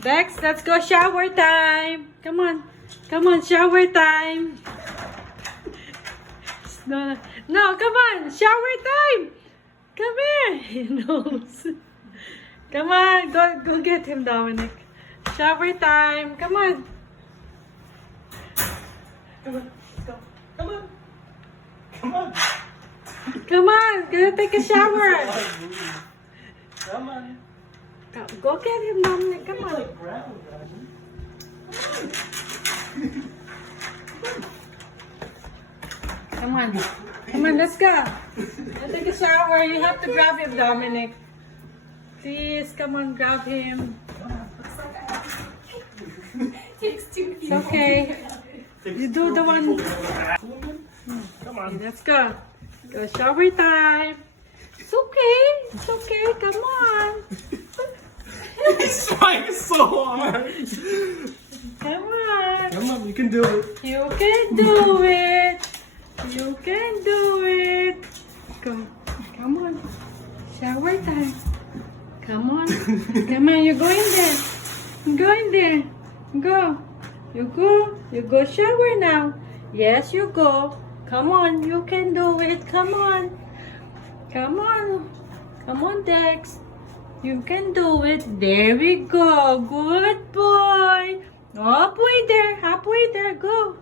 Dex, let's go shower time. Come on. Come on, shower time. No, no, come on. Shower time. Come here. He knows. Come on. Go get him, Dominic. Shower time. Come on. Come on, let's go. Come on. Come on. Come on. Gonna take a shower. Come on. Go get him, Dominic. Come on. Like ground, Come on. Come on, let's go. Let's take a shower. You have to grab him, Dominic. Please, come on, grab him. It's okay. You do the one. Come on. Let's go. Go shower time. It's okay. It's okay. Come on. He's trying so hard. Come on. Come on, you can do it. You can do it. You can do it. Go. Come on. Shower time. Come on. Come on. You go in there. Go in there. Go. You go. You go shower now. Yes, you go. Come on. You can do it. Come on. Come on. Come on, Dex. You can do it. There we go. Good boy. Halfway there. Halfway there. Go.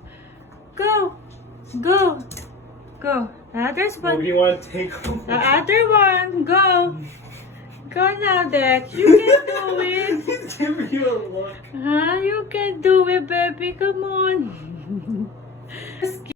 Go. Go. Go. The other What one. do you want to take home? The other one. Go. Go now, Dex. You can do it. He's giving you a look. Huh? You can do it, baby. Come on.